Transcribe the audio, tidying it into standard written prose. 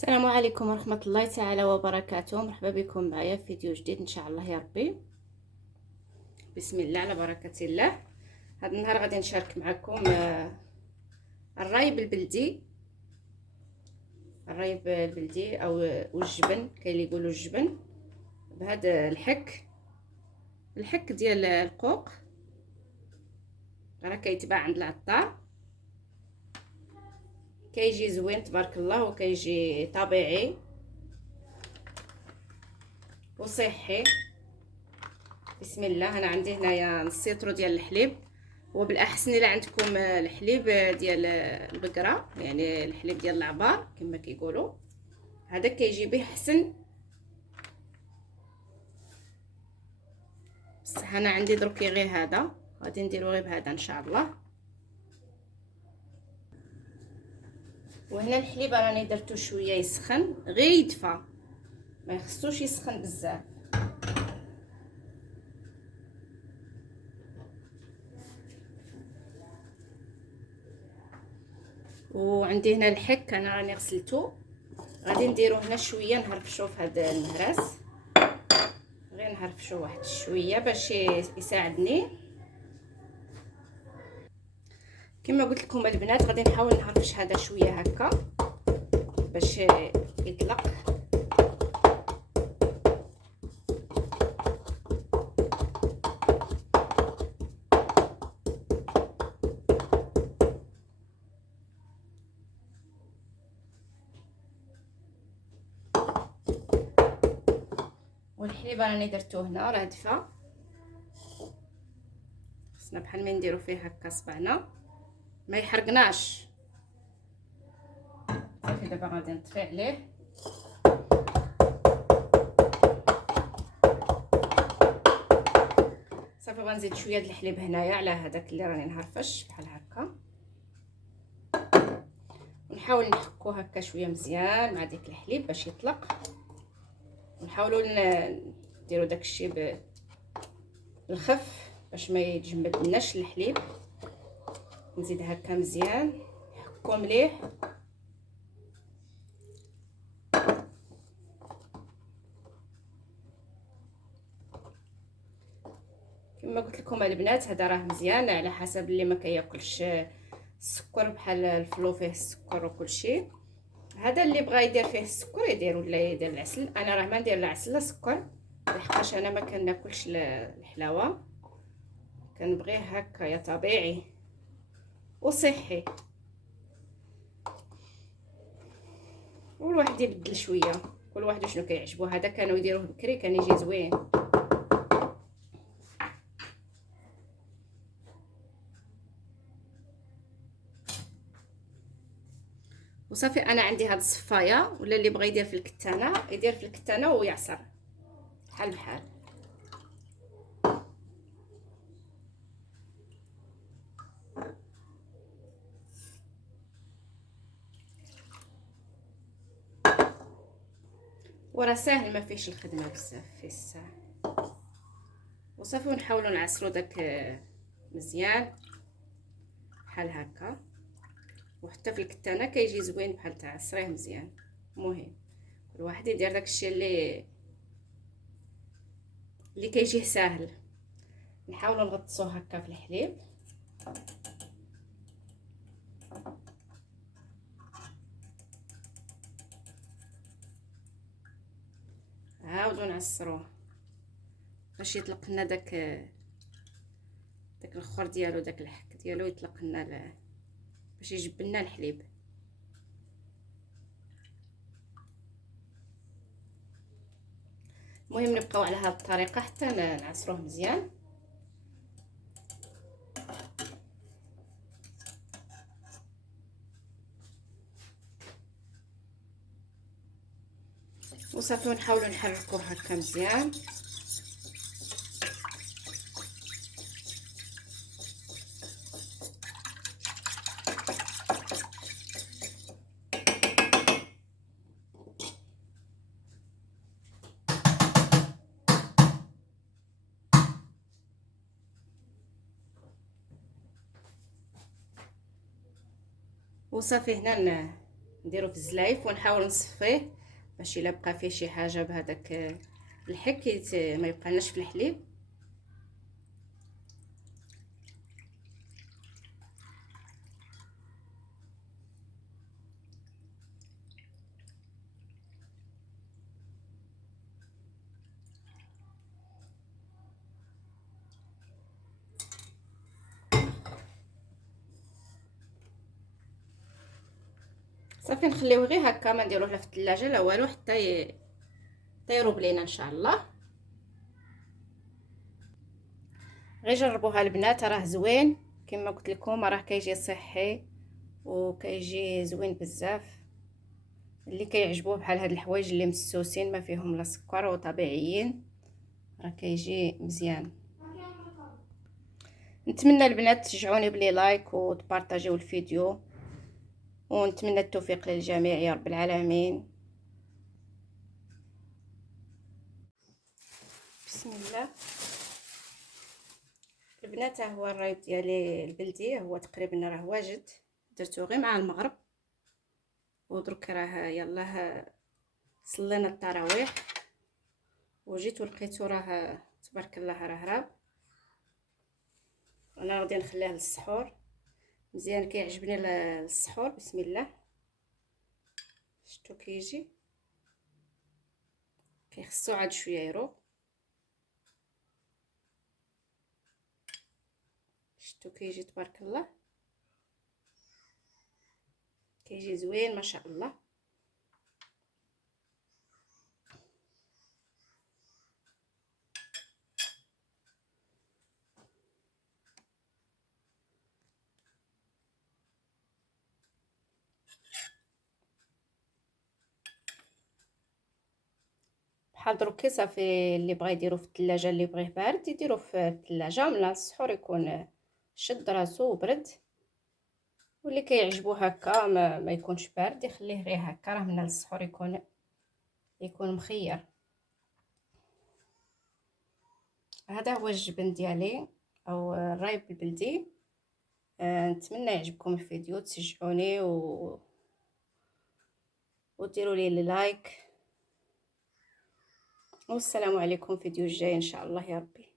السلام عليكم ورحمة الله تعالى وبركاته. مرحبا بكم معايا في فيديو جديد ان شاء الله يا ربي. بسم الله على بركة الله. هذا النهار غادي نشارك معكم الرايب البلدي. الرايب البلدي او الجبن، كاين اللي يقولوا الجبن بهذا الحك ديال القوق. راه كيتباع عند العطار، كيجي زوين تبارك الله وكيجي طبيعي وصحي. بسم الله. انا عندي هنايا نص لتر ديال الحليب، وبالاحسن الا عندكم الحليب ديال البقره، يعني الحليب ديال العبار كما كيقولوا، هذا كيجي به حسن. بصح انا عندي درك غير هذا، غادي نديرو غير بهذا ان شاء الله. وهنا الحليب راني درتو شويه يسخن، غير يدفى، ما يخصوش يسخن بزاف. وعندي هنا الحك انا راني غسلته، غادي نديرو هنا شويه نهرفشو في هذا المهرس، غير نهرفشو واحد شويه باش يساعدني. كما قلت لكم البنات غادي نحاول نهرفش هذا شويه هكا باش يطلق. والحليب راني درتو هنا راه دفا، خصنا بحال ما نديرو فيه هكا صبعنا ما يحرقناش. صافي دابا غادي نطفي عليه. صافي غنزيد شويه د الحليب هنايا على هذاك اللي راني نهرفش بحال هكا، ونحاول نحكو هكا شويه مزيان مع ديك الحليب باش يطلق، ونحاولوا نديروا داكشي بالخف باش ما يتجمدناش الحليب. نزيد هكا مزيان نحكو مليح. كما قلت لكم البنات هذا راه مزيان على حسب اللي ما كياكلش السكر، بحال الفلو فيه السكر وكل شيء. هذا اللي بغى يدير فيه السكر يدير، ولا يدير العسل. انا راه ما ندير لا عسل لا سكر، لحقاش انا ما كناكلش الحلاوه، كنبغيه هكا طبيعي وصحي. والواحد يبدل شويه، كل واحد شنو كيعجبو. هذا كانوا يديروه بكري كان يجي زوين. وصافي انا عندي هاد الصفايه، ولا اللي بغى يدير في الكتانه يدير في الكتانه ويعصر بحال بحال. وراه ساهل ما فيهش الخدمه بزاف، فيه الساهل. وصافي ونحاولوا نعصروا داك مزيان بحال هكا، وحتى في الكتانه كيجي زوين بحال تعصريه مزيان. المهم كل واحد يدير داكشي اللي كيجيه ساهل. نحاولوا نغطسوه هكا في الحليب، عاودوا نعصروه باش يطلق لنا داك الاخر ديالو، داك الحك ديالو يطلق لنا باش يجب لنا الحليب. المهم نبقاو على هذه الطريقه حتى نعصروه مزيان. وصافي ونحاولوا نحركوه هكا مزيان. وصافي هنا نديرو في الزلايف ونحاول نصفيه باش الا بقى فيه شي حاجه بهذاك الحك ما يبقالناش في الحليب. صافي نخليوه غير هكا، ما نديروه لا في الثلاجه لا والو حتى يروب لينا ان شاء الله. غير جربوها البنات، راه زوين كما قلت لكم، راه كيجي صحي وكيجي زوين بزاف. اللي كيعجبوه بحال هاد الحوايج اللي مسوسين ما فيهم لا سكر وطبيعيين، راه كيجي مزيان. نتمنى البنات تشجعوني بلي لايك وتبارطاجيو الفيديو، ونتمنى التوفيق للجميع يا رب العالمين. بسم الله البنات، ها هو الرايب ديالي البلدي، هو تقريبا راه واجد، درتو غير مع المغرب. ودرك راه يلاه صلينا التراويح وجيت ولقيتو راه تبارك الله راه راب. انا غادي نخليه للسحور مزيان، كيعجبني للسحور. بسم الله، شتو كيجي كيخصو عاد شويه يروب، شتو كيجي تبارك الله، كيجي زوين ما شاء الله. بحال دروكي صافي، اللي بغا يديرو في الثلاجه، اللي بغيه بارد يديرو في الثلاجه، من السحور يكون شد راسو وبرد. واللي كيعجبو هكا ما يكونش بارد يخليه غير هكا، راه من السحور يكون مخير. هذا هو الجبن ديالي او الرايب البلدي. نتمنى يعجبكم الفيديو، تشجعوني وديروا لي لايك، والسلام عليكم. فيديو الجاي ان شاء الله يا ربي.